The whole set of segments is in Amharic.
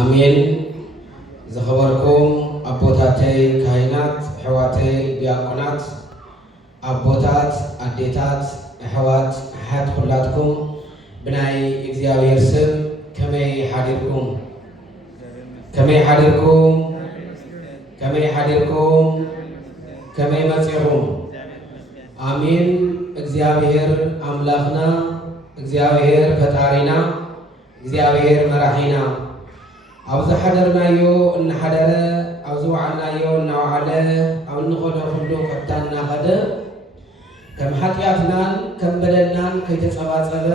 አሜን። ዘኸበርኩም አቦታተይ ካህናት ሕዋተይ ዲያቆናት አቦታት አዴታት ሕዋት ሓት ሁላትኩም ብናይ እግዚአብሔር ስም ከመይ ሓዲርኩም ከመይ መጽኢኩም አሜን። እግዚአብሔር አምላኽና እግዚአብሔር ፈጣሪና እግዚአብሔር መራሒና አብዚ ሓደርናዮ እናሓደረ አብዚ ወዓልናዮ እናወዓለ ኣብ ንኸደ ኩሉ ፈታን እናኸደ ከም ሓጢኣትናን ከም በደልናን ከይተፀባፀበ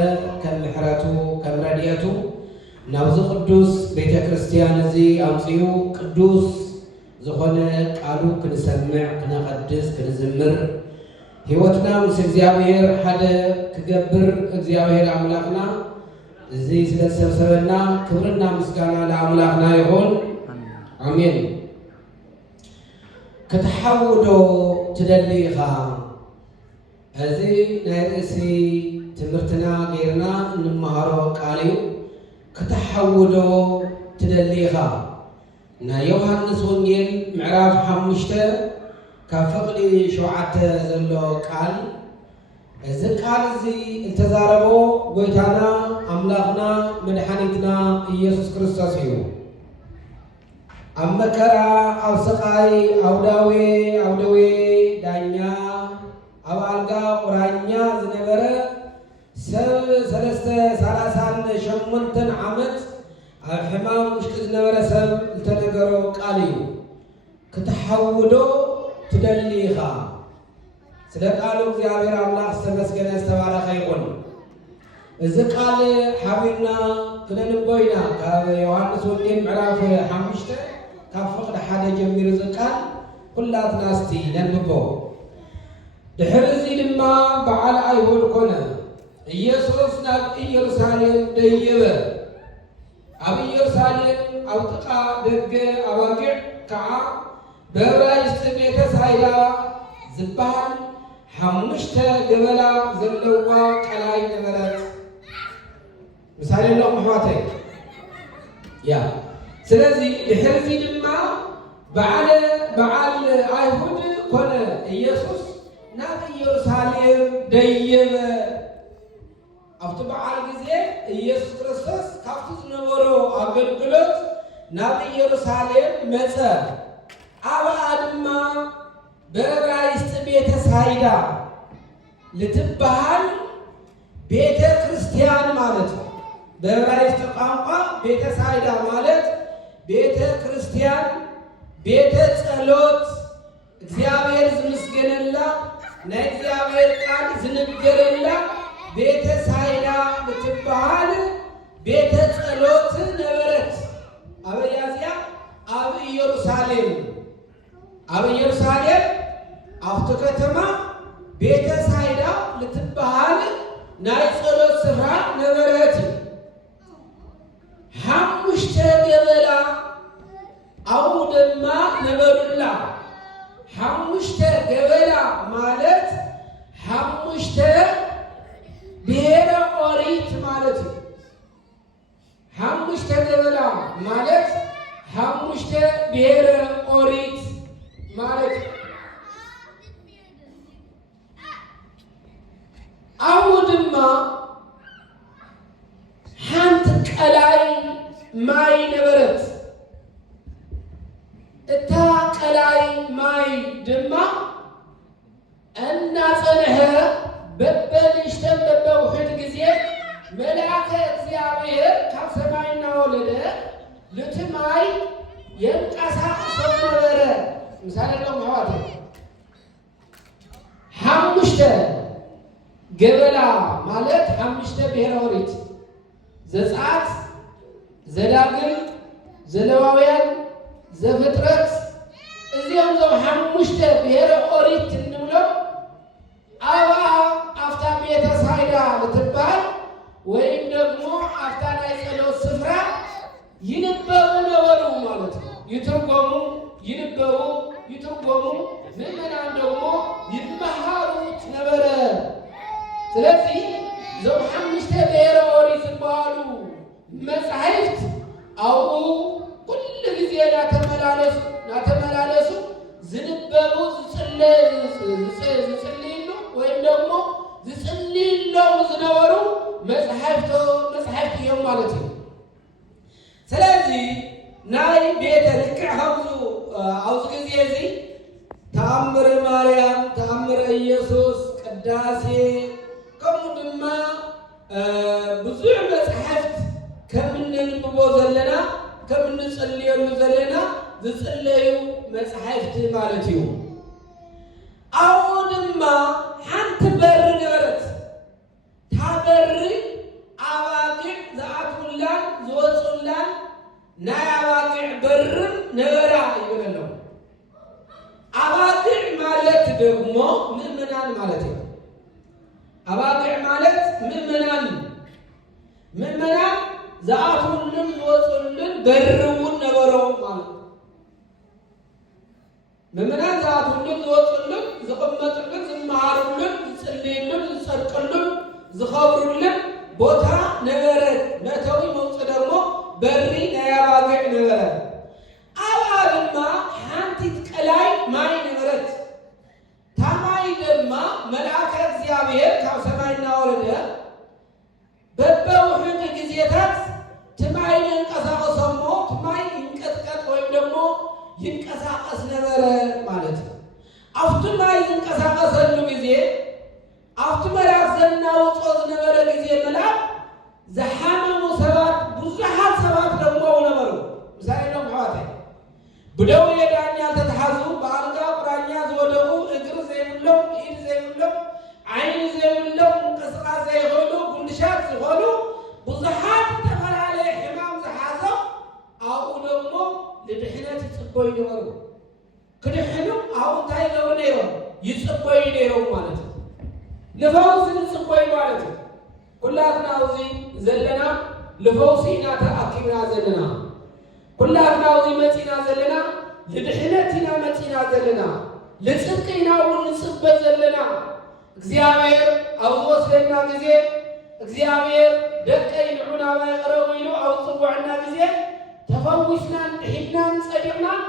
ከም ምሕረቱ ከም ረድኤቱ ናብዚ ቅዱስ ቤተ ክርስቲያን እዚ ኣምፅኡ ቅዱስ ዝኾነ ቃሉ ክንሰምዕ ክነቐድስ ክንዝምር ህይወትና ምስ እግዚአብሔር ሓደ ክገብር እግዚአብሔር አምላክና እዚ ስለተሰብሰበና ክብርና ምስጋና ለአምላክና ይሁን አሜን። ከተሐውዶ ትደሊኻ እዚ ናይ ርእሲ ትምህርትና ጌርና እንመሃሮ ቃል እዩ። ከተሐውዶ ትደሊኻ ናይ ዮሐንስ ወንጌል ምዕራፍ 5 ካብ ፍቕዲ 7 ዘሎ ቃል እዚ ቃል እዚ እተዛረቦ ጎይታና አምላኽና መድኃኒትና ኢየሱስ ክርስቶስ እዩ። ኣብ መከራ ኣብ ስቃይ ኣብ ደዌ ዳኛ ኣብ ኣልጋ ቁራኛ ዝነበረ ሰብ 38 ዓመት ኣብ ሕማም ውሽጢ ዝነበረ ሰብ ዝተነገሮ ቃል እዩ። ክትሐውዶ ትደሊኻ ስለ ቃሉ እግዚአብሔር አምላክ ዝተመስገነ ዝተባረኸ ይሁን። እዚ ቃል ሓቢርና ክነንቦይና ካብ ዮሐንስ ወንጌል ምዕራፍ 5 ካብ ፍቕዲ 1 ጀሚሩ እዚ ቃል ኩላትና እስቲ ነንብቦ። ድሕሪ እዚ ድማ በዓል ኣይሁድ ኮነ። ኢየሱስ ናብ ኢየሩሳሌም ደየበ። ኣብ ኢየሩሳሌም ኣብ ጥቓ ደገ ኣባጊዕ ከዓ በዕብራይስጥ ቤተ ሳይዳ ዝበሃል 5 ገበላ ዘለዋ ቀላይ ነበረት። ምሳሌ ነው ሕዋተይ ያ ስለዚ ድሕሪ ድማ በዓል አይሁድ ኮነ። ኢየሱስ ናብ ኢየሩሳሌም ደየበ። ኣብቲ በዓል ጊዜ ኢየሱስ ክርስቶስ ካብቲ ዝነበሮ አገልግሎት ናብ ኢየሩሳሌም መፀ። ኣብኣ ድማ በዕብራይስጥ ቤተ ሳይዳ ልትበሃል ቤተ ክርስቲያን ማለት ነው። በዕብራይስጥ ቋንቋ ቤተ ሳይዳ ማለት ቤተ ክርስቲያን፣ ቤተ ጸሎት፣ እግዚአብሔር ዝምስገነላ ናይ እግዚአብሔር ቃል ዝንገረላ ቤተ ሳይዳ ልትበሃል ቤተ ጸሎት ነበረት። አበያዝያ ኣብ ኢየሩሳሌም ኣብቲ ከተማ ቤተ ሳይዳ ልትበሃል ናይ ጸሎት ስፍራ ነበረት። 5 ገበላ ኣብኡ ድማ ነበሩላ። 5 ገበላ ማለት 5 ብሔረ ኦሪት ማለት እዩ። 5 ገበላ ማለት 5 ብሔረ ኦሪት ማለት ኣብኡ ድማ ሓንቲ ቀላይ ማይ ነበረት። እታ ቀላይ ማይ ድማ እናጸንሐ በበንእሽተን በበውሕድ ጊዜ መልአከ እግዚአብሔር ካብ ሰማይ እናወረደ ልቲ ማይ የንቀሳቅሰው ነበረ። ምሳሌ ነው ሕዋት 5 ገበላ ማለት 5 ብሔረ ኦሪት ዘጸአት፣ ዘዳግም፣ ዘሌዋውያን፣ ዘፍጥረት እዚኦም ዞም 5 ብሔረ ኦሪት እንብሎም ኣብኣ ኣፍታ ቤተ ሳይዳ ልትበሃል ወይም ደግሞ ኣፍታ ናይ ጸሎት ስፍራ ይንበቡ ነበሩ ማለት ነው። ይትርጎሙ፣ ይንበቡ፣ ይትርጎሙ፣ ምእመናን ደግሞ ይመሃሩት ነበረ። ስለዚህ ዞም 5 ብሔረ ኦሪት ዝበሃሉ መጻሕፍት ኣብኡ ናተመላለሱ ዝንበሩ ዝጽልይሉ ወይም ደግሞ ዝጽልይሎም ዝነበሩ መጽሐፍቲ እዮም ማለት እዩ። ስለዚ ናይ ቤተ ልክዕ ከምዙ ኣብዚ ግዜ እዚ ተኣምረ ማርያም፣ ተኣምረ ኢየሱስ፣ ቅዳሴ ከምኡ ድማ ብዙሕ መጽሐፍት ከምንንብቦ ዘለና ከምንጽልየሉ ዘለና ዝጽለዩ መጽሐፍቲ ማለት እዩ። ኣብኡ ድማ ሓንቲ በሪ ነበረት። እታ በሪ ኣባጊዕ ዝኣትውላን ዝወፁላን ናይ ኣባጊዕ በርን ነበራ ይብለሎ። ኣባጊዕ ማለት ደግሞ ምእመናን ማለት እዩ። ኣባጊዕ ማለት ምእመናን ዝኣትውልን ዝወፁልን በሪ እውን ነበሮም ማለት ነው። ምእመናን ዝኣትውልን ዝወፁልን ዝቕመጡልን ዝመሃሩልን ዝጽልዩልን ዝጸድቁልን ዝኸብሩልን ቦታ ነበረት። መእተዊ መውፅእ ደግሞ በሪ ናይ ኣባጊዕ ነበረ። ኣብኣ ድማ ሓንቲት ቀላይ ማይ ነበረት። እታ ማይ ድማ መልአከ እግዚአብሔር ካብ ሰማይ እናወረደ በበውሕድ ግዜታት ትማይ ይንቀሳቀሰሞ ትማይ ይንቀጥቀጥ ወይም ደግሞ ይንቀሳቀስ ነበረ ማለት ነው። ኣብቲ ማይ ዝንቀሳቀሰሉ ጊዜ ኣብቲ መልአክ ዘናውፆ ዝነበረ ጊዜ መልአክ ዝሓመሙ ሰባት ብዙሓት ሰባት ደግሞ ነበሩ። ምሳሌ ሎም ኣሕዋተይ ብደዌ ዳኛ ተተሓዙ፣ ብኣልጋ ቁራኛ ዝወደቁ፣ እግሪ ዘይብሎም፣ ኢድ ዘይብሎም፣ ዓይኒ ዘይብሎም፣ ምንቅስቃስ ዘይኽእሉ፣ ጉንድሻት ዝኾኑ ብዙሓት ዝተፈላለየ ሕማም ዝሓዞም ኣብኡ ደግሞ ንድሕነት ይጽበዩ ነበሩ። ክድሕኑ ኣብኡ እንታይ ይገብሩ ነይሮም? ይጽበዩ ነይሮም ማለት እዩ። ንፈውሲ ንጽበዩ ማለት እዩ። ኩላትና ኣብዚ ዘለና ንፈውሲ ኢና ተኣኪብና ዘለና። ኩላትና ኣብዚ መፂና ዘለና ንድሕነት ኢና መፂና ዘለና። ንጽድቂ ኢና እውን ንጽበ ዘለና። እግዚአብሔር ኣብ ዝወስደና ጊዜ እግዚአብሔር ደቀይ ንዑና ማይ ቅረቡ ኢሉ ኣብ ዝፅውዐና ጊዜ ተፈዊስናን ድሒድናን ጸዲቕናን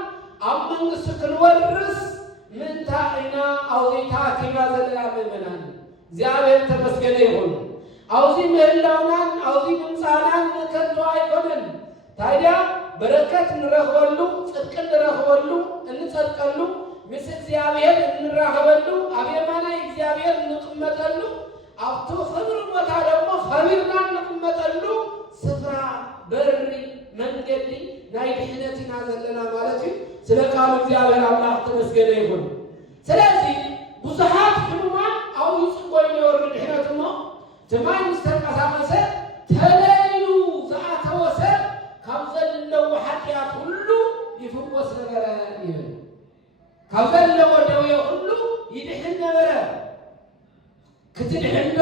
ኣብ መንግስቲ ክንወርስ ምንታይ ኢና ኣብዚ ተኣኪብና ዘለና ምእመናን። እግዚአብሔር ተመስገነ ይሁን። ኣብዚ ምህላውናን ኣብዚ ምምፃናን ከንቱ ኣይኮነን። ታዲያ በረከት እንረኽበሉ፣ ጽድቅ እንረኽበሉ፣ እንጸድቀሉ፣ ምስ እግዚአብሔር እንራኸበሉ፣ ኣብ የማናይ እግዚአብሔር እንቅመጠሉ፣ ኣብቲ ክብሪ ቦታ ደግሞ ኸቢርና እንቅመጠሉ ስፍራ በሪ መንገዲ ናይ ድሕነት ኢና ዘለና ማለት እዩ። ስለ ቃሉ እግዚአብሔር ኣምላኽ ተመስገነ ይሁን። ስለዚ ብዙሓት ሕሙማን ኣብኡ ይጽበዩ ነበሩ ድሕነት እሞ ትማይ ምስ ተንቀሳቐሰ ተለይሉ ዝኣተወ ሰብ ካብ ዘለዎ ሓጢኣት ሁሉ ይፍወስ ነበረ ይብል። ካብ ዘለዎ ደዌ ሁሉ ይድሕን ነበረ። ክትድሕን ዶ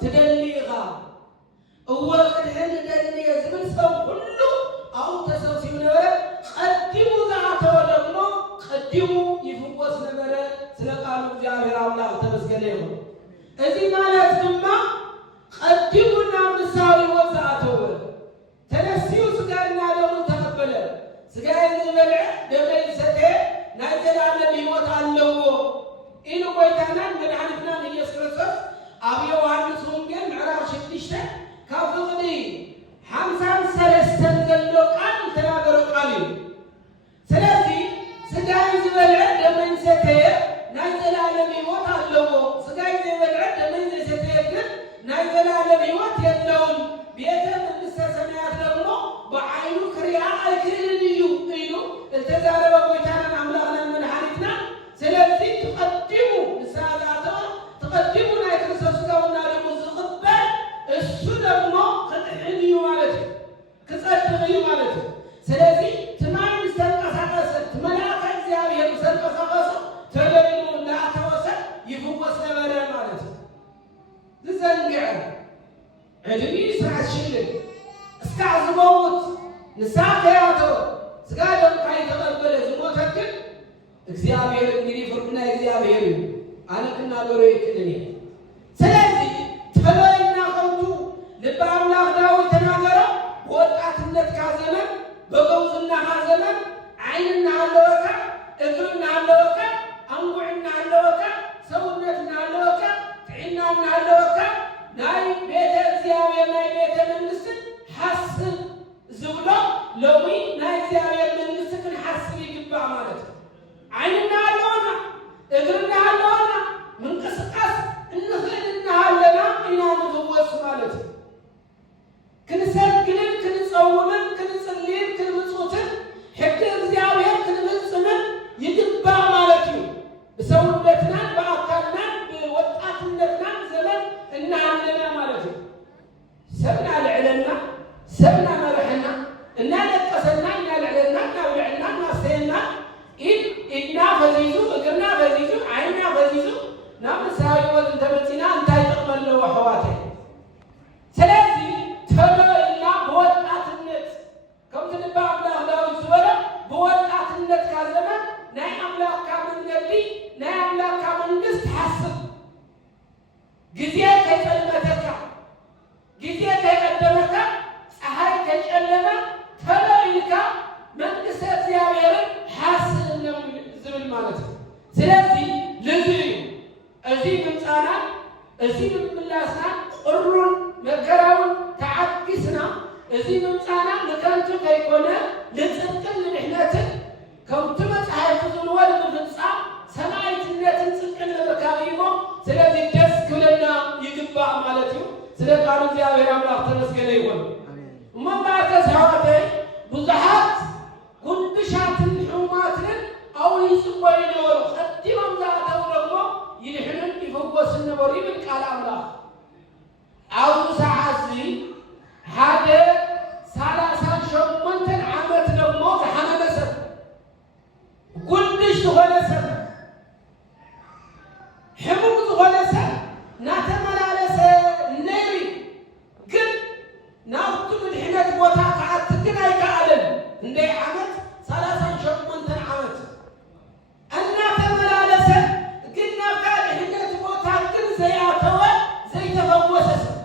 ትደሊ ኢኻ? እወ ክድሕን እደሊ ዝብል ሰብ ሁሉ ኣብኡ ተሰብሲቡ ነበረ። ቀዲሙ ዝኣተወ ደግሞ ቀዲሙ ይፍወስ ነበረ። ስለ ቃሉ እግዚአብሔር ኣምላኽ ተመስገነ ይሁን። እዚ ማለት ድማ ቀዲሙና ምሳዊ ሕይወት ዝኣተወ ተነሲኡ ስጋና ደሙን ተቀበለ። ስጋዬን ዝበልዐ ደሜን ዝሰተየ ናይ ዘላለም ሕይወት ኣለዎ ኢሉ ጎይታናን መድኃኒትናን ኢየሱስ ክርስቶስ ኣብ ዮሐንስ ወንጌል ምዕራፍ 6 ካብ ፍቕዲ 53 ዘሎ ቃል ዝተናገሮ ቃል እዩ። ስለዚ ስጋዬ ዝበልዐ ደሜን ዝሰተየ ናይ ዘላለም ሕይወት ኣለዎ። ስጋዬ ዘይበልዐ ደሜን ዘይሰተየ ግን ናይ ዘላለም ሕይወት የለውም። ቤተ መንግሥተ ሰማያት ደግሞ ብዓይኑ ክሪኣ ኣይክእልን እዩ ኢሉ ዝተዛረበ ጎይታናን ኣምላኽናን መድኃኒትናን። ስለዚ ትቐዲሙ ንስሓ ዝኣተወ ትቐዲሙ ናይ ክርስቶስ ሥጋውና ደሙ ዝቕበል እሱ ደግሞ ክድሕን እዩ ማለት እዩ፣ ክጸድቕ እዩ ማለት እዩ። ስለዚ ትማይ ምስ ተንቀሳቐሰ መልአከ እግዚአብሔር ምስ ተንቀሳቐሰ ተለይሉ እንዳኣተወ ሰብ ይፍወስ ነበረ ማለት እዩ። ዝዘንግዐ ዕድሜ ስርዓት ሽግር እስካዕ ዝመውት ንስሓ ከይኣተወ ስጋ ደሙ ካይተቐበለ ዝሞተ ግን እግዚአብሔር እንግዲህ ፍርድና እግዚአብሔር እዩ። ኣነ ክናገሮ ይክእልን እየ። ስለዚ ተለይና ከምቱ ልበ ኣምላኽ ዳዊት ተናገረ። በወጣትነትካ ዘመን በገውዝናኻ ዘመን ዓይንና ኣለወካ እግርና ኣለወካ አንጉዕና ኣለወካ ሰውነትና ኣለወካ ጥዕናና ኣለወካ ናይ ቤተ እግዚአብሔር ናይ ቤተ መንግስት ሓስብ ዝብሎ ሎሚ ናይ እግዚአብሔር መንግስት ክንሓስብ ይግባእ ማለት ነው። ዓይንና ኣለወና እግርና ኣለወና ምንቅስቃስ እንኽእልና ኣለና ኢና ንፍወስ ማለት ነው። ክንሰግድን ክንጸውምን ክንጽልይን ክንምጽውትን ሕጊ እግዚአብሔር ክንፍጽምን ይግባእ ማለት እዩ። በሰውነትና በአካልና በወጣትነትና ዘመን እናለና ማለት ነው። ሰብና ልዕለና ሰብና መርሕና እናለቀሰና እናልዕለና እናብልዕና እናስተየና ኢድና ፈዚዙ እግርና ፈዚዙ ዓይንና ፈዚዙ ናብ ንስሓ ሕይወት እንተመፂና እንታይ ጥቕሚ ኣለዎ ኣሕዋተይ? ስለዚህ ተመይና በወጣትነት ከምቲ ልበ ኣምላኽ ዳዊት ዝበሎ በወጣትነትካ ዘመን ናይ ኣምላኽካ መንገዲ ናይ ኣምላኽካ መንግስት ሓስብ። ግዜ ከይጸልመተካ ግዜ ከይቀደመካ ፀሓይ ከይጨለመ ተመይልካ መንግስተ እግዚአብሔርን ሓስብ ዝብል ማለት ነው። ስለዚህ ልዚ እዚ ምምፃና እዚ ምምላስና ቁሩን መከራውን ተዓጊስና እዚ ምምፃና ንከንቱ ከይኮነ ንጽድቅን ንድሕነትን ከምቲ መጽሓፍ ዝብልዎ ንምፍጻም ሰማዕትነትን ጽድቅን ንምርካብ እሞ ስለዚህ ደስ ክብለና ይግባእ ማለት እዩ። ስለ ቃሉ እግዚአብሔር አምላክ ተመስገነ ይሁን። እመባርከስ ሕዋተይ ብዙሓት ጉንድሻትን ሕሙማትን ኣብኡ ይጽበዩ ነበሩ። ቀዲሞም ዝኣተው ደግሞ ይድሕኑን ይፍወሱን ነበሩ ይብል ቃል ኣምላኽ። ኣብዚ ሰዓት እዚ ሓደ 38 ዓመት ደግሞ ዝሓመመ ሰብ ጉንድሽ ዝኾነ ሰብ ሕሙም ዝኾነ ሰብ እናተመላለሰ ነይሩ ግን ናብቲ ምድሕነት ቦታ ከኣቲ ግን ኣይከኣለን። እንደይ ዓመት 38 ዓመት እናተመላለሰ ግን ናብታ ድሕነት ቦታ ግን ዘይኣተወ ዘይተፈወሰ ሰብ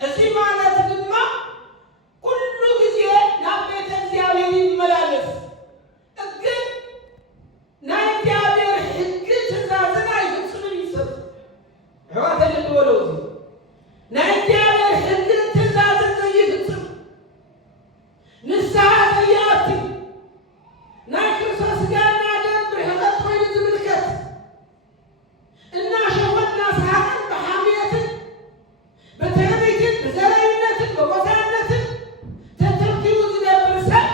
እዚ ማለት ድማ ኩሉ ግዜ ናብ ቤተ እግዚአብሔር ይመላለስ ግን ናይ እግዚአብሔር ሕጊ ትእዛዝን ኣይፍጽምን ይሰብ ሕዋተይ ልበሎ እዚ ናይ እግዚአብሔር ሕጊ ትእዛዝን ዘይፍጽም ንስሓ ዘይኣቲ ናይ ክርስቶስ ሥጋና ደም ብርሕቐት ኮይኑ ዝምልከት እናሸወና ሰሓቅን ብሓምየትን በትዕቢትን ብዘረይነትን በጎሳነትን ተተርቲቡ ዝነብር ሰብ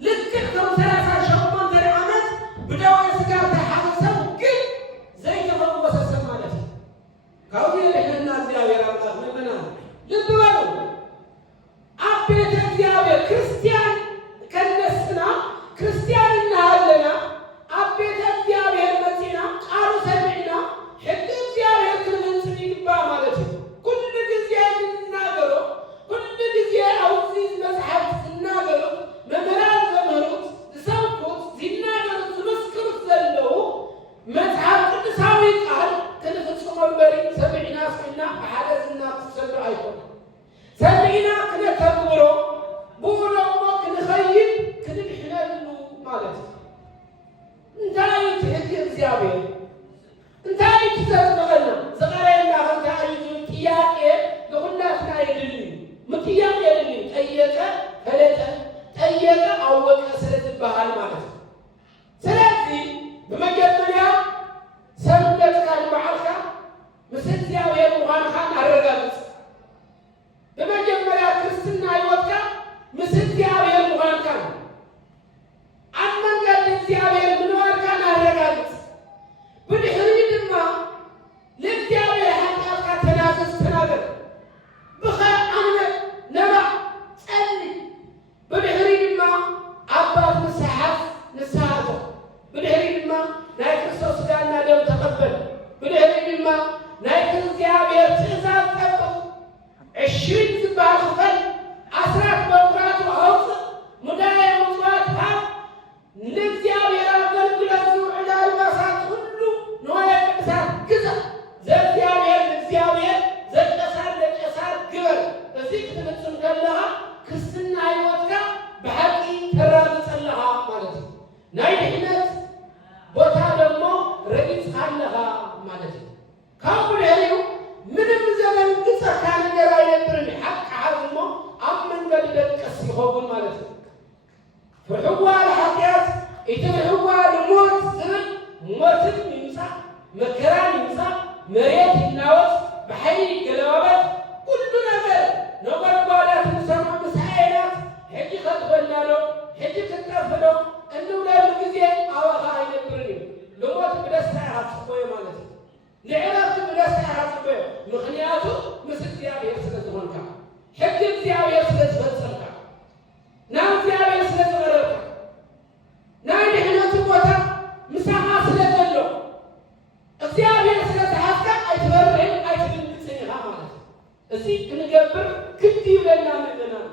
ልክዕ ከም 38 ዓመት ብደዌ ሥጋ ተሓዘ ሰብ ግን ዘይተፈወሰ ሰብ ማለት እዩ። ካብዚ የድሕነና እግዚአብሔር አምላኽ ምእመናን ልብ በሉ። ኣብ ቤተ እግዚአብሔር ክርስቲያን ከነስና ክርስቲያን እናሃለና ኣብ ቤተ እግዚአብሔር መፂና ቃሉ ሰሚዕና ሕጊ እግዚአብሔር ክንፍጽም ይግባእ ማለት እዩ። ኩሉ ግዜ ዝናገሮ ኩሉ ግዜ ኣብዚ መጽሓፍ ዝናገሩት መምህራን ዘምህሩት ዝሰብኩት ዝናገሩት ዝመስክሩት ዘለዉ መጽሓፍ ቅዱሳዊ ቃል ክንፍጽሞ እምበሪ ሰሚዕና ስሚዕና ብሓደ ዝናክሰሉ ኣይኮነን። ሰሚዕና ክነተግብሮ ብኡ ደሞ ክንኸይድ ክንድሕነሉ ማለት እዩ። እንታይ እቲ ሕጊ እግዚአብሔር እንታይ እቲ ዘጽብቐና ዝቐረየና ከምታይ እዩ ዝብል ጥያቄ ንኹላትና የድልዩ ምጥያቅ የድልዩ ጠየቀ ፈለጠ ጠየቀ አወቀ ስለዝበሃል ማለት ነው። ስለዚህ በመጀመሪያ ሰውነትካ ንባዕልካ ምስ እግዚአብሔር ምዃንካን አረጋግጥ። በመጀመሪያ ክርስትና ሕይወትካ ምስ እግዚአብሔር ምዃንካን ኣብ መንገዲ እግዚአብሔር ምንባርካን አረጋግጥ። ብድሕሪ ድማ ለእግዚአብሔር ሓጢአትካ ተናዘዝ ተናገር። ብኸ ኣምነት ነባዕ ጸሊ ብድሕሪ ድማ ኣባት ንስሓፍ ንስሓቶ ብድሕሪ ድማ ናይ ክርስቶስ ሥጋና ደም ተቐበል። ብድሕሪ ድማ ናይ እግዚአብሔር ትእዛዝ ጠብቕ። 20 ዝበሃል ክፈል ኣስራት በኩራቱ ኣውፅእ ሙዳየ ምጽዋት ሃብ ንእግዚአብሔር ኣገልግሎት ዝውዕል ኣልባሳት ሁሉ ንዋየ ቅድሳት ግዛእ ዘእግዚአብሔር ንእግዚአብሔር ዘጨሳር ለጨሳር ግበር። እዚ ክትፍጽም ከለኻ ክርስትና ሕይወትካ ብሓቂ መከራን ይምሳ፣ መሬት ይናወጥ፣ በኃይል ይገለባበት፣ ሁሉ ነገር ነጎድጓዳት የሚሰማ ምሳኤላት ሕጂ ከትፈላለው ሕጂ ክትጠፍለው እንውለሉ ጊዜ አዋኻ አይነብርንም። ልሞት ብደስታ ያጽበዩ ማለት ነው። ንዕረፍት ብደስታ ያጽበዩ ምክንያቱ ምስ እግዚአብሔር ስለዝኾንካ ሕጊ እግዚአብሔር ስለዝፈጸምካ ናብ እግዚአብሔር ስለዝመረርካ ናይ ድሕነቱ ቦታ ምሳኻ ስለዘሎ እግዚአብሔር ስለዝሓፍካ ኣይትበርህን ኣይትድንግፅን ኢኻ ማለት ነው። እዚ ክንገብር ግዲ ይብለና ምእመናን፣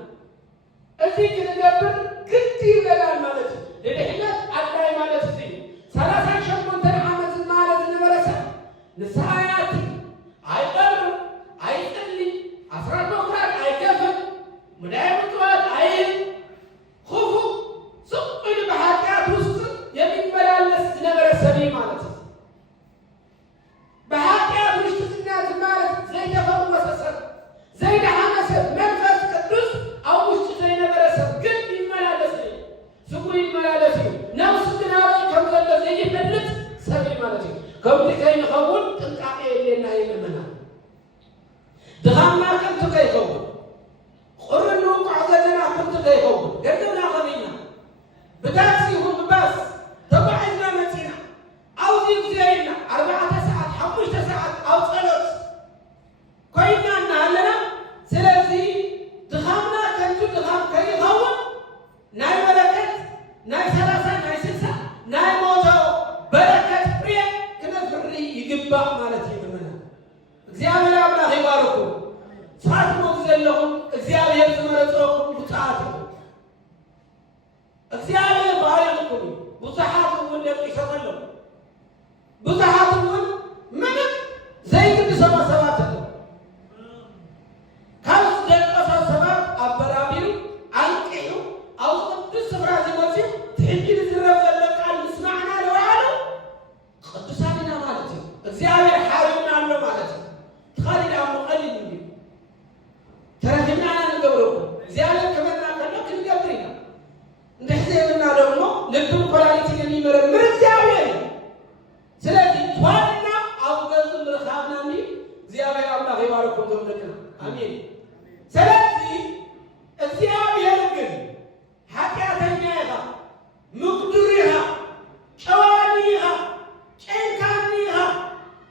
እዚ ክንገብር ግዲ ይብለናል ማለት ነው። ንድሕነት ኣድላይ ማለት እዚ 38 ዓመት ማለት ዝነበረ ሰብ ንስሓ ያቲ ኣይቀርብ ኣይፅሊ 10 ምኩራት ኣይከፍል ሙዳይ ምጥዋት ኣይህብ ክፉ ስቁል በኃጢአት ውስጥ የሚመላለስ ዝነበረ ሰብ ማለት ነው። በኃጢአት ውሽጥነት ማለት ዘይተፈወሰ ሰብ ዘይደሓነ ሰብ መንፈስ ቅዱስ ኣብ ውሽጡ ዘይነበረ ሰብ ግን ይመላለስ እዩ። ስጉ ይመላለስ እዩ። ነፍሱ ግን ኣበይ ከም ዘሎ ዘይፈልጥ ሰብ ማለት እዩ። ከምዚ ከይንኸውን ጥንቃቄ የድልየና ምእመናን። ድኻምና ከምቲ ከይኸውን ቁርን ንውቃዕ ዘለና ከምቲ ከይኸውን ገንዘብና ኸሚና ብታክሲ ይኹን ብባስ ተጓዒዝና መፂና ኣብዚ ግዜ ኢልና 4 ሰዓት 5 ሰዓት ኣብ ጸሎት ኮይና እናሃለና ስለዚ ድኻምና ከምቲ ድኻም ከይኸውን ናይ በረከት ናይ 30 ናይ 60 ናይ ሞቶ በረከት ፍሬ ክነፍሪ ይግባእ ማለት እዩ ምእመናን። እግዚአብሔር አምላክ ይባርኩ። ሳትሞት ዘለኹም እግዚአብሔር ዝመረፀኩም ብፅዓት እዩ። እግዚአብሔር ባሪኽኩም ብዙሓት እውን ደቂሶም ኣለዉ። ብዙሓት እውን ምንም ዘይግድሰማ ሰባት ኣለዉ። ካብ ዝደቀሶ ሰባት ኣበራቢሩ አንቂሑ ኣብ ቅዱስ ስፍራ ዝመፅኡ ትሕጂ ዝዝረብ ዘሎ ቃል ምስማዕና ለውዓሉ ቅዱሳን ኢና ማለት እዩ። እግዚአብሔር ሓሪምና ኣሎ ማለት እዩ። ትኻሊድ ኣብ ሙቐሊል እዩ ተረፊና ንገብረኩም እግዚአብሔር ከመና ከሎ ክንገብር ኢና። እንደዚህ የምና ደግሞ ልብን ኮላሊትን የሚመረምር እግዚአብሔር እዩ። ስለዚህ ትዋልና ኣብ ገዙ ምርኻብና ኒ እግዚአብሔር አምላክ ይባርኩም ዘምልክና አሜን። ስለዚህ እግዚአብሔር ግን ኃጢአተኛ ኢኻ፣ ምቅዱር ኢኻ፣ ጨዋኒ ኢኻ፣ ጨንካኒ ኢኻ፣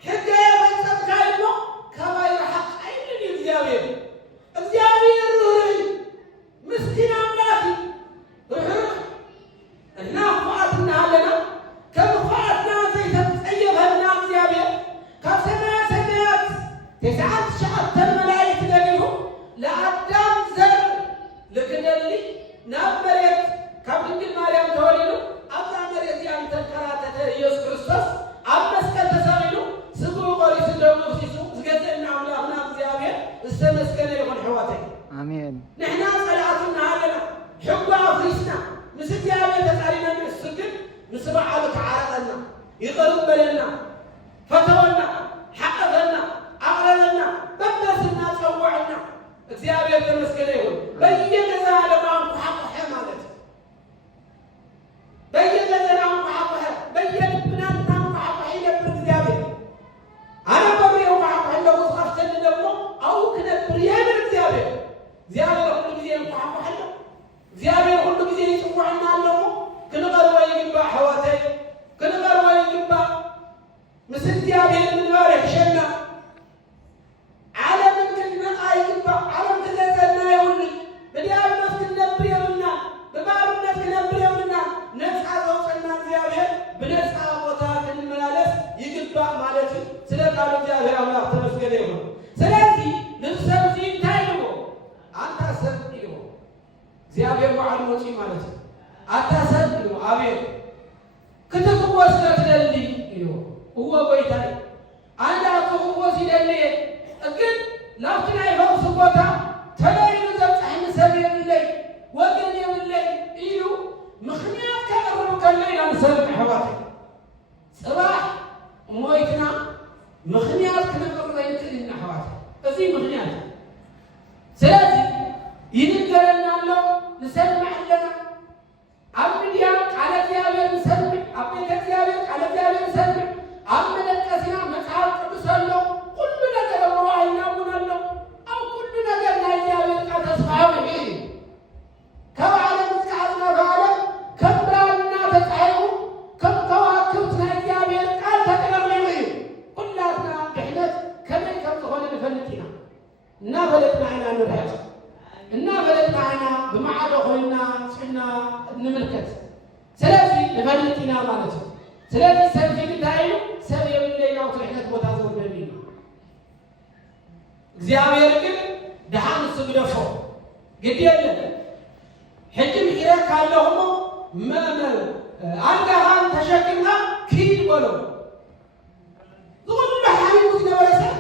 ሕገ የፈጸምካ እሞ ከማይ ረሓቅ አይልን እግዚአብሔር። እግዚአብሔር ርህሩህ ምስኪን አምላክ ርህሩህ እና ክፉኣት እናሃለና ከም ክፉኣትና ዘይተጸየፈና እግዚአብሔር ካብ ሰማያ ሰማያት 99 መላእክት ገሊሁ ለአዳም ዘር ልክደሊ ናብ መሬት ካብ ድንግል ማርያም ተወሊዱ ኣብዛ መሬት ዚኣ ተንከራተተ ኢየሱስ ክርስቶስ ኣብ መስቀል ተሰቂሉ ስግኡ ቆሪሱ ደሙ ፍሲሱ ዝገዝአና አምላክና እግዚአብሔር ዝተመስገነ ይኹን። ሕዋተይ አሜን። ንሕና ጸላእቱ እናሃለና ሕጉ ኣፍሪስና ምስ እግዚአብሔር ተጻሪና ንሱ ግን ምስ በዓሉ ተዓረቐና፣ ይቅር በለና፣ ፈተወና፣ ሓቀፈና፣ ኣቕረበና፣ በበስና ጸውዐና። እግዚአብሔር ተመስገነ ይሁን። በየገዛ ለማንኳሐቆሐ ማለት በየገዘና አንኳሐቆሐ በየልብና እናንኳሐቆሐ ይነብር እግዚአብሔር። አነ በብሬው ኳሐቆሐ እንደው ዝኸፍተኒ ደግሞ አው ክነብር የምር እግዚአብሔር። እግዚአብሔር ሁሉ ጊዜ እንኳሐቆሐ እግዚአብሔር ሁሉ ጊዜ ይጽዋዕና ኣለዎ። ክንቐርቦ ይግባእ ሕዋተይ፣ ክንቐርቦ ይግባእ። ምስ እግዚአብሔር ምንባር ይሕሸና። ዓለምን ክንነቓ ይግባእ። ዓለም ክገዘና የብሉን። ብዲያብሎስ ክንነብር የብልና፣ ብባርነት ክነብር የብልና። ነፃ ዘውፀና እግዚአብሔር ብነፃ ቦታ ክንመላለስ ይግባእ ማለት እዩ። ስለ ቃሉ እግዚአብሔር አምላክ ተመስገነ ይሁን። ስለዚህ ንሰብ እዚ እንታይ ኢልዎ ኣንታሰብ ኢልዎ እግዚአብሔር በዓል መፂ ማለት እዩ። ኣታሰብ ኢልዎ አቤት ክትፍወስ ዶ ትደሊ ኢልዎ እወ ጎይታዬ ኣነ ክፍወስ ይደልየ ግን ላብቲ ናይ ፈውሲ ቦታ ተለይሉ ዘብፅሐኒ ሰብ የብለይ ወገን የብለይ ኢሉ ምክንያት ከቅርቡ ከሎ ኢና ንሰምዕ ሕዋተይ። ጽባሕ ሞይትና ምክንያት ክነቅርበ ይክእል ኢና ሕዋተይ። እዚ ምክንያት ስለዚህ ይንገረና ኣሎ ንሰምዕ ኣለና። ኣብ ሚድያ ቃለ እግዚአብሔር ንሰምዕ፣ ኣብ ቤተ እግዚአብሔር ቃለ እግዚአብሔር ንሰምዕ፣ ኣብ መለቀሲና እግዚአብሔር ግን ድሃን እሱ ግደፎ ግድ የለም ሕጅም ሂረህ ካለሁሞ አልጋሃን ተሸክምካ ኪድ በሎ ዝኩሉ ሓሊሙ ዝነበረ ሰብ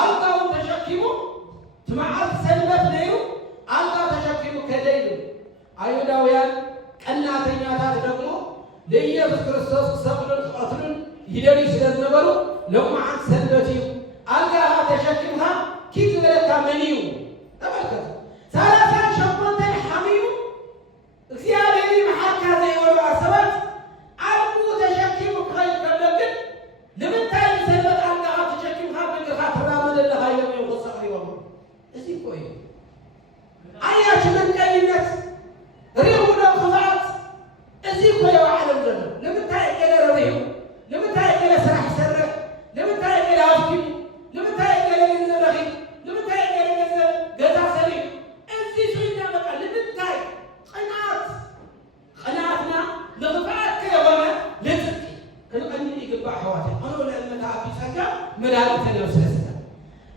አልጋውን ተሸኪሙ ትመዓልቲ ሰንበት ነይሩ አልጋ ተሸኪሙ ከደይሉ አይሁዳውያን ቀናተኛታት ደግሞ ለኢየሱስ ክርስቶስ ክሰቅሉን ክቀትሉን ይደልዩ ስለዝነበሩ ሎማዓት ሰንበት እዩ አልጋሃ ተሸኪምካ ኪድ ዝበለካ መን እዩ ተመልከቱ 38 ሓሚሙ እግዚአብሔር መሓካ ዘይበሉ ሰባት አልጉ ተሸኪሙ ክኸይድ ከሎ ግን ንምንታይ ሰንበት አልጋሃ ተሸኪምካ ብእግርካ ትራመደለካ ኢሎም እዮም ክሰቅልዎም እዚ እኮ እዩ አያችሁ መንቀኝነት ሪሁዶ ክፍኣት እዚ እኮ እዩ ዓለም ዘሎ ንምንታይ ገለ ረብሑ ንምንታይ ገለ ስራሕ ይሰርሕ ንምንታይ ገለ ሃብቲሙ ንምንታይ ገለ ገንዘብ ረኺቡ ንምንታይ ገለ ገንዘብ ገዛ ሰሪሑ እዚ ስኢና በቃ ንምንታይ ቅንዓትና ንኽፍኣት ከየኾነ ንፅድቂ ክንቀኒ ይግባእ ኣሕዋት ኣነ ለእመታ ኣቢ ፀጋ መድሃኒተ ነፍሲ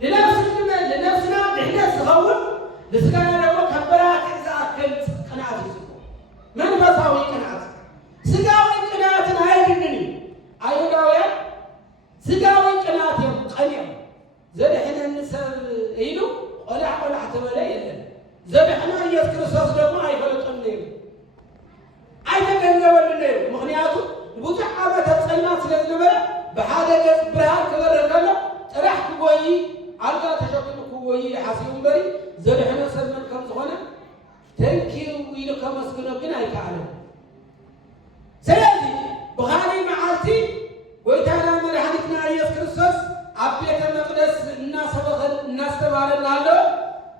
ንነፍስና ድሕነት ዝኸውን ንስጋና ደግሞ ከበራት ዝኣክል ቅንዓት እዩ መንፈሳዊ ቅንዓት ስጋዊ ቅንዓትን ኣይድንን እዩ አይሁዳውያን ስጋዊ ቅንዓት እዮም ቀኒዖም ዘድሕነኒ ሰብ ኢሉ ቆላሕ ተበለ የለን ዘድሕና ኢየሱስ ክርስቶስ ደግሞ ኣይፈለጦም ነይሩ ኣይተገንዘበሉ ነይሩ ምክንያቱ ብዙሕ ዓመታት ፀልማት ስለ ዝነበረ ብሓደ ገፅ ብርሃን ክበርህ ከሎ ጥራሕ ክጎይ አልጋ ተሸክሙ ክጎይ ሓሲቡ እምበሪ ዘድሕነ ሰብ መን ከም ዝኾነ ተንኪዩ ኢሉ ከመስግኖ ግን ኣይከኣለን ስለዚ ብኻሊእ መዓልቲ ጎይታና መድሓኒትና ኢየሱስ ክርስቶስ ኣብ ቤተ መቅደስ እናሰበኸን እናስተባሃለና ኣሎ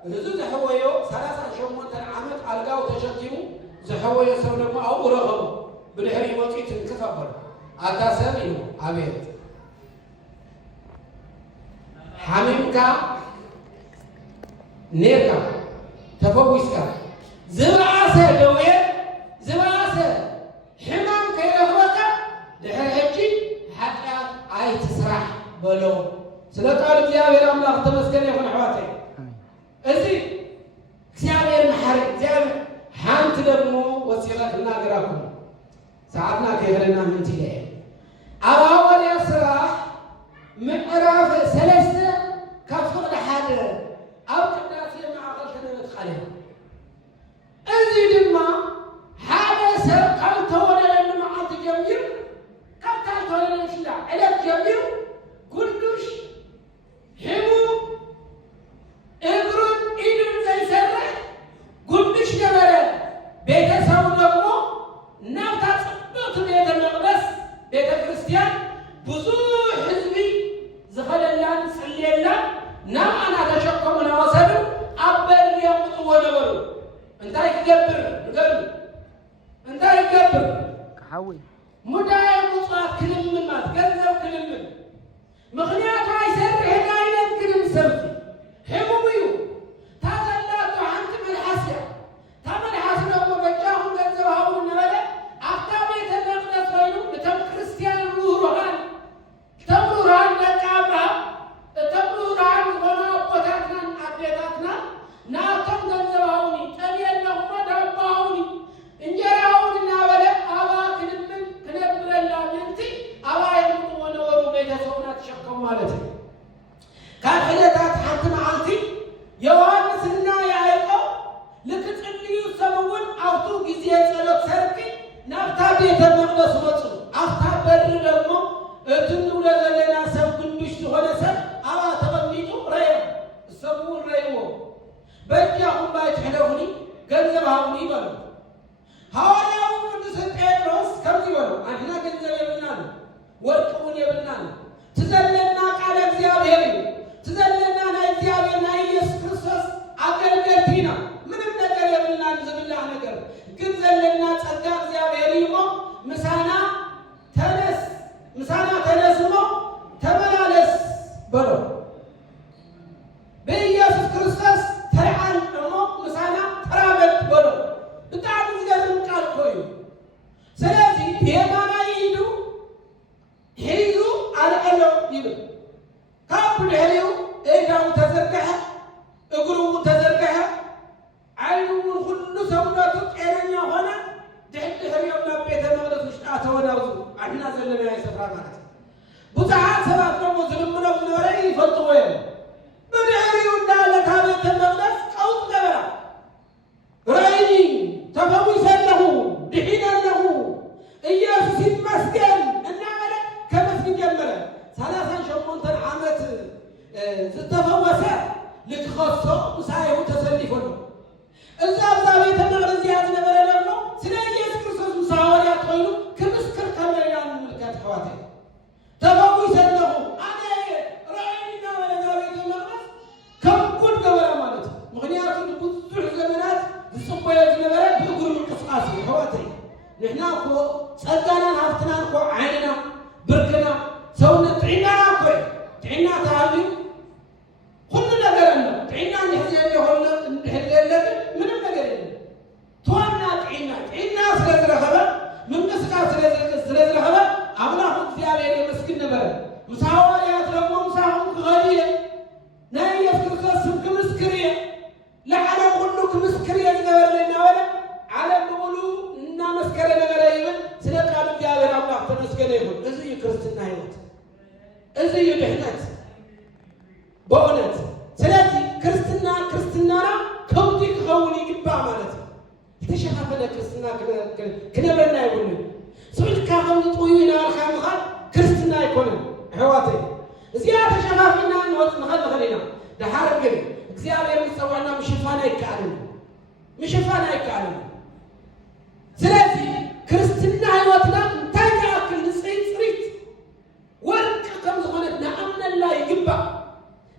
እዚ ዝሕወዮ 38 ዓመት አልጋው ተሸኪሙ ዝሕወዮ ሰብ ደግሞ ኣብኡ ረኸቡ ብድሕሪ ወፂኡ ትንክፍ ኣበሎ ኣታ ሰብ እዩ ኣቤት ሓሚምካ ኔርካ ተፈዊስካ ዝበኣሰ ደዌ ዝበኣሰ ሕማም ከይረኽበካ ድሕሪ ሕጂ ሓጢኣት ኣይትስራሕ በሎ ስለ ቃል እግዚአብሔር አምላክ ተመስገነ ይኹን ኣሕዋተይ እዚ እግዚአብሔር መሓሪ እግዚአብሔር ሓንቲ ደግሞ ወሲኻ ክናገራኩም ሰዓትና ከይኸለና ምንቲ እየ ኣብ ሐዋርያት ስራሕ ምዕራፍ 3 ካብ ፍቕዲ 1 ኣብ ቅዳሴ ማእኸል ተነበብት ቃል እዚ ድማ ሓደ ሰብ ካብ ተወለደሉ መዓልቲ ጀሚሩ ካብታ ተወለደሽላ ዕለት ጀሚሩ ጉንዱሽ ሕሙም እግሩን ኢዱን ዘይሰርሕ ጉንዱሽ ነበረ ቤተሰቡ ደግሞ ናብታ ጽብቕቲ ቤተ መቅደስ ቤተ ክርስቲያን ብዙሕ ህዝቢ ዝኸደላን ዝጽልየላን ናብኣና ተሸከሙ ናወሰዱ ኣብ በሪ የቕጥዎ ነበሩ እንታይ ክገብር ንገሩ እንታይ ይገብር ሙዳየ ምጽዋት ክልምን ማለት ገንዘብ ክልምን ምክንያቱ ኣይሰርሕን ኣይነግድን ሰብቲ ሕሙም እዩ ታዘላቶ ሓንቲ መልሓስ እያ ታ መልሓስ ደግሞ በጃኹም ገንዘብ ሃቡ ነበለ ኣብታ ቤተ መቅደስ ኮይኑ እቶም ክርስቲያን ሩህሩሃን እቶም ሩህሩሃን ደቂ ኣብርሃም እቶም ሩህሩሃን ዝኾኑ ኣቦታትናን ኣዴታትና ናቶም ገንዘብ ሃቡኒ ጠብየለኹሞ ዳቦ ሃቡኒ እንጀራ ሃቡኒ እናበለ ኣባ ክልምን ክነብረላ ምንቲ ኣባ የምጥዎ ነበሩ ቤተሰቡና ተሸከሙ ማለት እዩ ካብ ዕለታት ሓንቲ መዓልቲ ዮሃንስና ያዕቆብ ልክጽልዩ ሰሙውን ኣብቱ ጊዜ ጸሎት ሰርቂ ናብታ ቤተ መቅደስ መፁ ኣብታ በሪ ደግሞ እቲ ንብሎ ዘለና ሰብ ጉንዱሽ ዝኾነ ሰብ ኣባ ተቐሚጡ ረዮ ሰሙውን ረይዎ በጃኹም ባይትሕለፉኒ ገንዘብ ሃቡኒ ይበሉ ሐዋርያው ቅዱስ ጴጥሮስ ከምዚ ይበሉ ኣንሕና ገንዘብ የብልናን ወርቂ እውን የብልናን ትዘለና ቃል እግዚአብሔር እዩ ትዘለና ናይ እግዚአብሔር ናይ ኢየሱስ ክርስቶስ ኣገልገልቲ ኢና ምንም ነገር የብልናን ዝብላዕ ነገር ግን ዘለና ጸጋ እግዚአብሔር እዩ ምሳና ተነስ እሞ ተመላለስ በሎ በኢየሱስ ክርስቶስ ተርዓን እሞ ምሳና ተራመድ በሎ ብጣዕሚ ዝገርም ቃል ኮይኑ ስለዚ የማና ኢዱ ሒዙ ኣልዕሎ ይብል ካብ ብድሕሪኡ እዳ ቆዳው ተዘርገሐ እግሩ ተዘርገሐ ዓይኑ ሁሉ ሰውነቱ ጤነኛ ሆነ ድሕድሕር የብና ቤተ መቅደስ ውሽጣ ተወዳውዙ አና ዘለና ይሰፍራ ማለት ብዙሓት ሰባት ደግሞ ዝልምነው ዝነበረ ይፈልጥዎ የለ በድሕሪው እንዳለ ካብ ቤተ መቅደስ ቀውጥ ገበራ ራእይኒ ተፈዊሰለሁ ድሒነለሁ ኢየሱስ ይመስገን እናበለ ከመስጊድ ጀመረ 38 ዓመት ዝተፈወሰ ልክኸሶ ምሳይሁ ተሰሊፎ ነው እዛ ቤተ መቅደስ ያዝነበረ ደግሞ ስለ ኢየሱስ ክርስቶስ ምሳሐዋርያት ኮይኑ ክምስክር ከመያ ምልክት ሐዋቴ ተፈዊሰለሁ አነ ራእይና ወለዛ ቤተ መቅደስ ከጉድ ገበራ ማለት ምክንያቱም ብዙ ዘመናት ዝጽበየ ዝነበረ ብእግሩ እንቅስቃሴ ሐዋቴ ንሕና እኮ ጸጋናን ሃብትናን እኮ ዓይንና ብርክና ሰውነት ጥዕና እኮ ጥዕና ተሃልዩ ሁሉ ነገር አለ ጥዕና እንድሕዘለ ሆነ እንድሕዘለ ምንም ነገር የለም ተዋና ጥዕና ስለዝረኸበ ምንቅስቃሴ ስለዝረኸበ አምላክ እግዚአብሔር የመስግን ነበረ ምሳሐዋርያት ደግሞ ምሳሁን ክኸድየ ናይ ኢየሱስ ክርስቶስ ስም ክምስክርየ ለዓለም ሁሉ ክምስክርየ ዝገበረለና ወለ ዓለም ብሙሉ እናመስከረ ነበረ ይብል ስለ ቃል እግዚአብሔር አምላክ ተመስገነ ይሁን እዚ ክርስትና ህይወት እዚ ድሕነት በእውነት ስለዚህ ክርስትናና ከውዲ ክኸውን ይግባእ ማለት ነው ተሸፋፈነ ክርስትና ክነበረና ይሁን ስዑድካ ከምዚ ጥውዩ ይናልካ ምኻድ ክርስትና አይኮነን ሕዋተይ እዚያ ተሸፋፊና ንወፅ ንኽእል ኢና ድሓር ግን እግዚአብሔር ዝፀዋዕና ምሽፋን አይከኣልን ስለዚህ ክርስትና ህይወትና እንታይ ዝኣክል ንፅሪት ወርቂ ከም ዝኾነት ንኣምነላ ይግባእ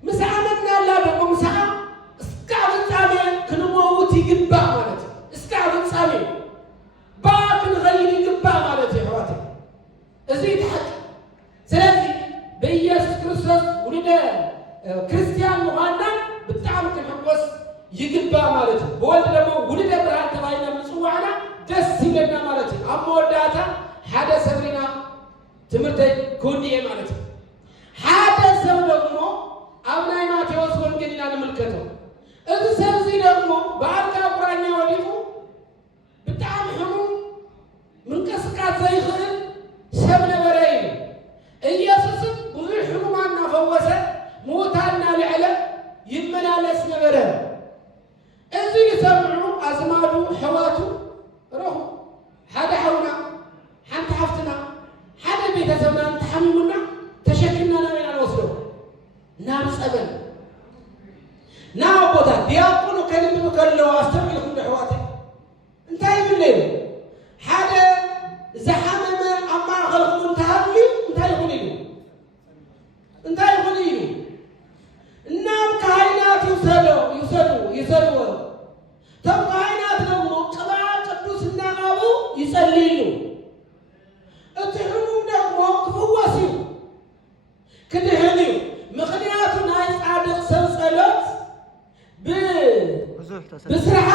ምስ ኣመንናላ ደግሞ ምስዓ እስካብ ፍጻሜ ክንመውት ይግባእ ማለት እዩ እስካብ ፍጻሜ ባኣ ክንኸይድ ይግባእ ማለት እዩ ሕዋተይ እዚ ተሓቂ ስለዚ በኢየሱስ ክርስቶስ ውልደ ክርስቲያን ምዃንና ብጣዕሚ ክንሕጎስ ይግባእ ማለት እዩ ብወልዲ ደግሞ ውልደ ብርሃን ተባሂልና ምፅዋዕና ደስ ይብለና ማለት እዩ ኣብ መወዳእታ ሓደ ሰብሪና ትምህርተይ ክውድየ ማለት እዩ ሓደ ሰብ ደግሞ ኣብ ናይ ማቴዎስ ወንጌል ኢና ንምልከተው እዚ ሰብ እዚ ደግሞ ብኣልጋ ቁራኛ ወዲቑ ብጣዕሚ ሕሙም ምንቅስቃስ ዘይኽእል ሰብ ነበረ እዩ ኢየሱስም ብዙሕ ሕሙማን እናፈወሰ ምዉታን እናልዕለ ይመላለስ ነበረ እዚ ዝሰምዑ ኣዝማዱ ሕዋቱ ረኹ ሓደ ሓውና ሓንቲ ሓፍትና ሓደ ቤተሰብና እንተሓሚሙና ተሸኪምና ናበይና ንወስዶ ናብ ፀበል ናብ ቦታ ዲያቆኑ ከልምም ከለዎ ኣስተሚልኩም ዶ ሕዋተይ እንታይ ይብል እዩ ሓደ ዝሓመመ ኣብ ማእኸልኩም እንተሃልዩ እንታይ ይኹን እዩ እናብ ካህናት ይውሰድዎ ቶም ካህናት ደግሞ ቅብዓ ቅዱስ እናቓቡ ይጸልይሉ እቲ ሕሙም ደግሞ ክፍወስ እዩ ክድህን እዩ ምክንያቱ ናይ ጻድቕ ሰብ ጸሎት ብስርሓ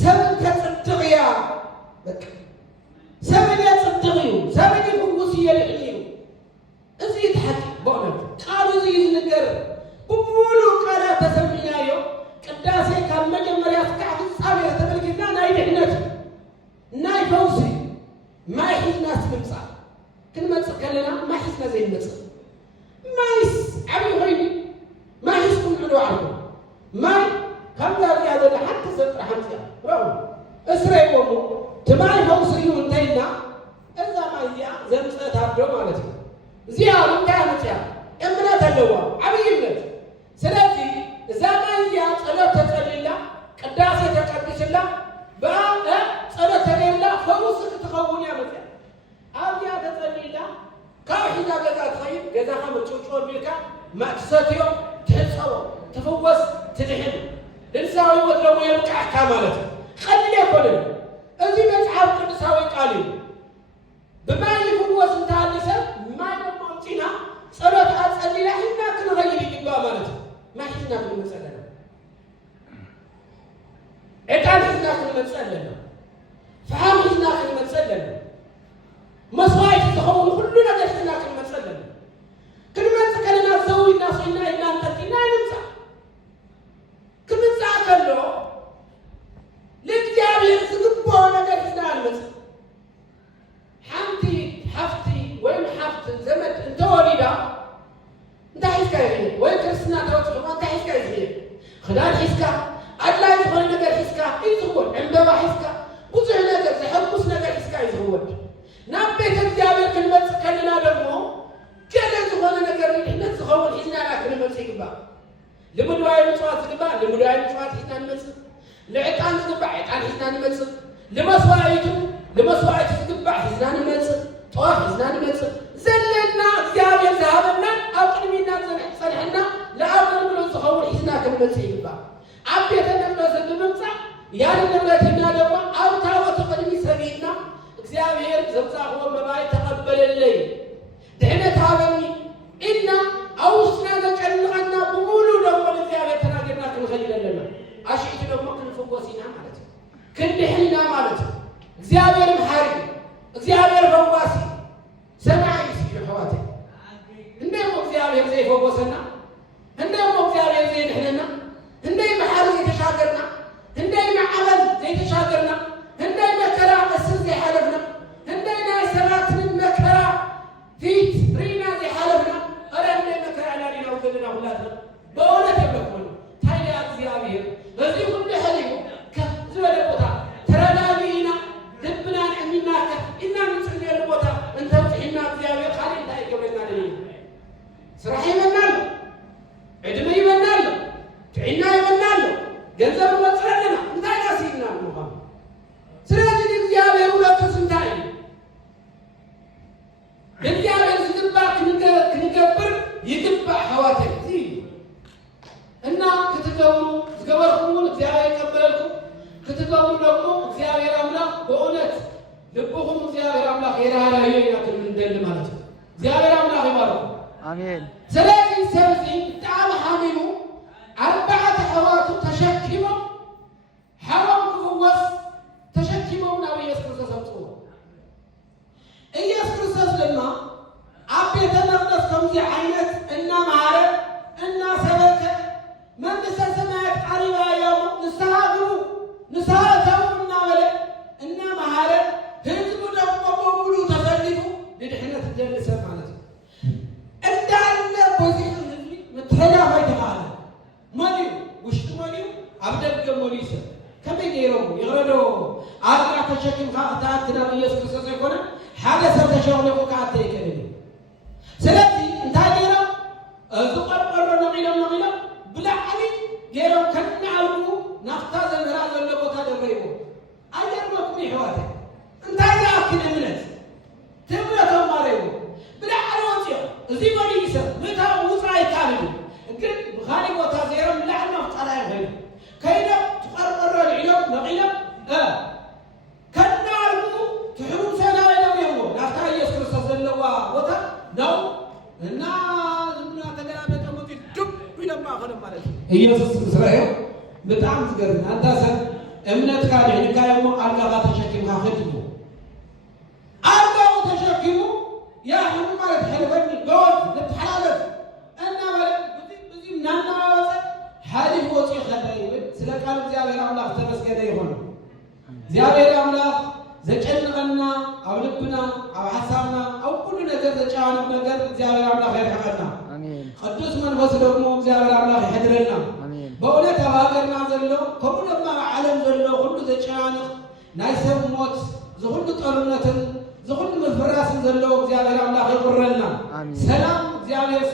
ሰብን ተጽድቕ እያ ሰብን የጽድቕ እዩ ሰብን ይፍውስ እየልዕል እዩ እዚ ተሓቂ በእውነት ቃሉ እዚ ዝንገር ብሙሉ ቃላት ተሰሚዕናዮ ቅዳሴ ካብ መጀመርያ እስካዕ ፍጻሜ ተመልኪትና ናይ ድሕነት ናይ ፈውሲ ማይ ሒዝና ንምምፃእ ክንመፅእ ከለና ማይ ሒዝና ዘይንመፅእ ማይስ ዓብዪ ኮይኑ ማይ ሒዝኩም ንዕዶ ዓልኩም ማይ ከምዛ እዚኣ ዘላ ሓንቲ ሰብ ጥራሕ ኣምፅያ ረአዩ እስረይዎሞ እቲ ማይ ፈውሲ እዩ እንተይልና እዛ ማይ እዚኣ ዘምፅአት ኣዶ ማለት እዩ እዚኣ እንታይ ኣምፅያ እምነት ኣለዋ ዓብዪ እምነት ስለዚ እዛ ማይ እዚኣ ጸሎት ተጸሊላ ቅዳሴ ተቀድስላ ብኣ ጸሎት ተገይርላ ፈውሲ ክትኸውን እያ መፅያ ኣብዚኣ ተጸሊላ ካብ ሒዛ ገዛ ትኸይድ ገዛኻ መጭውጭዎ ኣቢልካ ማእትሰትዮ ትሕፀቦ ትፍወስ ትድሕን ልንሳዊ ህይወት ደግሞ የብቃዕካ ማለት እዩ ቀሊል ኣይኮነን እዚ መፅሓፍ ቅዱሳዊ ቃል እዩ ብማይ ይፍወስ እንተሃሊ ሰብ ማይ ደግሞ ኣምፂና ጸሎት ኣጸሊላ ሒዝና ክንኸይድ ይግባእ ማለት እዩ ማይ ሒዝና ክንመፅእ ኣለና ዕጣን ሒዝና ክንመፅእ ኣለና ፈሓም ሒዝና ክንመፅእ ኣለና መስዋዕቲ ዝኸውን ኩሉ ነገር ሒዝና ክንመፅእ ኣለና ክንመፅእ ከለና ዘዊና ሰይና ኢልና እንጠጢና ንምፃእ خدار حسكا أدلا يزغل نجار حسكا يزغل عندما حسكا وزع نجار زحبوس نجار حسكا يزغل نبيت الجابر كلمة كلنا دمو كذا زغل نجار إحنا زغل حزنا لكن ما سيجبا لمدواي مصوات جبا لمدواي مصوات حزنا نمسك لعتان جبا عتان حزنا نمسك لمسواعيت جبا حزنا نمسك طواف حزنا نمسك زلنا جابر ذهبنا أو كلمينا صلحنا لا أقدر نقول زغل حزنا كلمة سيجبا عبيت النبلة سببمسا يعني النبلة تنادوا أو تاوة قدمي سبيلنا እግዚአብሔር ዘምጻሁ መባይ ተቀበለ ለይ ደህነት አበኒ እና አውስና ዘቀልቀና በሙሉ ደግሞ እግዚአብሔር ተናገርና ከመኸይለና አሽይት ደግሞ ክንፈወሲና ማለት ነው ክንድህና ማለት ነው እግዚአብሔር መሐሪ እግዚአብሔር ፈዋሲ ሰማይ ሲሐዋተ እንደሞ እግዚአብሔር ዘይፈወሰና እንደሞ እግዚአብሔር ዘይድህነና እንደይ መሐሪ የተሻገርና እንደይ መዓበል ዘይተሻገርና እንደይ መከራ እስር ዘይሐለፍና እንደይ ናይሰራት ምን መከራ ፊት ሪና ዘይሐለፍና አረ እንደይ መከራ ላይ ነው ገደና ሁላት በእውነት የበኩል ታዲያ እግዚአብሔር በዚህ ሁሉ ሐሊው ከዝበለ ቦታ ተረዳቢና ልብናን እሚናከ እና ምንጽል ቦታ እንተውጥና እግዚአብሔር ኻሊ ታይገበና ለይ ስራህ ይመናል እድሜ ይመናል ጤና ይመናል ገንዘብ ወጥረና እንታይናሲና ነው ስለዚህ እግዚአብሔር ሁለቱ ስንታይ እግዚአብሔር ዝግባ ክንገብር ይግባ ሐዋቴ እና ክትገቡ ዝገበርኩም እግዚአብሔር ይቀበልኩ ክትገቡ ደግሞ እግዚአብሔር አምላክ በእውነት ልብኩም እግዚአብሔር አምላክ ይራራዩ ያክል እንደል ማለት ነው እግዚአብሔር አምላክ ይባርኩ አሜን ስለዚህ ሰብዚ ጣም ሐሚሙ አርባዓት ሐዋቱ ተሸክመው ሐዋም ክፍወስ ተሸክመውና ኢየሱስ ክርስቶስ አጥቶ ኢየሱስ ክርስቶስ ለማ አቤተ መቅደስ ከምዚ አይነት እና ማረ እና ሰበከ መንግሥተ ሰማያት ቀሪባ ያው ንስሐተውና ወለ እና ማረ ህዝቡ ደግሞ በሙሉ ተሰልፉ ለድህነት ደረሰ ማለት ነው እንዳለ በዚህ ህዝብ መተላፋ ይተካለ ማኒው ውሽጥ ማኒው አብደገ ሞሊስ ከመገረው ይረዶ አጥራ ተሸክም ካታትና ኢየሱስ ክርስቶስ ይኮነ ሓደ ሰብ ተሸክሞ ካታ ይከለ ስለዚህ እንታገራ ዝቆርቆሮ ነሚላ ብላዓሊ ገረው ከናልኩ ናፍታ ዘንራ ዘለ ቦታ ደረይቦ አይደርኩም ይህዋተ እንታጋ አክነምነት ትምረተ ማረዩ ብላዓሊ ወጪ እዚህ ወዲሰ መታ ውፃ ይካልሉ ግን በኻሊ ቦታ ዘረም ብላዓና ፍጣላ ይሆን ከይዳ ተቆርቆሮ ልዕለው ነቂላ ከናልኩ ትሕሩም ሰናይ ነው ይሞ ናፍታ ኢየሱስ ክርስቶስ ዘለዋ ቦታ ነው እና ዝምና ተገላበጠ ሞት ዱብ ይለማ ሆነ ማለት ነው ኢየሱስ እስራኤል በጣም ዝገርም አንታሰ እምነት ካለ ንካየሞ አልጋጋ ተሸክም ሀፍድሙ አልጋው ተሸክሙ ያ ሁሉ ማለት ሐልበኒ ጎል ለተሐላለፍ እና ማለት ብዙ ናናዋወሰ ሐሊፍ ወጪ ኸዳይ ስለቃል እግዚአብሔር አምላክ ተመስገነ ይሁን እግዚአብሔር አምላክ ዘጨንቀና አብልብና አብሐሳብና አው ሁሉ ነገር ዘጫዋን ነገር እግዚአብሔር አምላክ ያርሐቀና አሜን ቅዱስ መንፈስ ደግሞ እግዚአብሔር አምላክ ይሕድረና አሜን በእውነት ሀገርና ዘሎ ከሁሉማ ዓለም ዘሎ ሁሉ ዘጫዋን ናይሰብ ሞት ዝሁሉ ጦርነትን ዝሁሉ መፍራስን ዘሎ እግዚአብሔር አምላክ ይቁረልና ሰላም እግዚአብሔር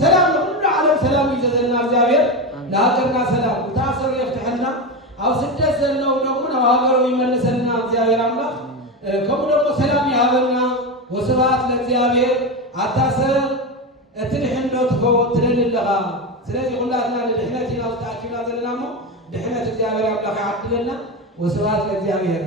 ሰላም ለሁሉ ዓለም ሰላም ይዘዘልና እግዚአብሔር ለሀገርና ሰላም ታሰር ይፍትሐልና አው ስደት ዘለው ደግሞ ሀገሩ ይመልሰልና እግዚአብሔር አምላክ ከሙ ደግሞ ሰላም ያበና ወስብሐት ለእግዚአብሔር አታሰር እትድሕን ነው ትፈወት ትልልኻ ስለዚህ ሁላትና ለድሕነትና ወጣችና ዘለናሞ ድሕነት እግዚአብሔር አምላክ ያዕድለና ወስብሐት ለእግዚአብሔር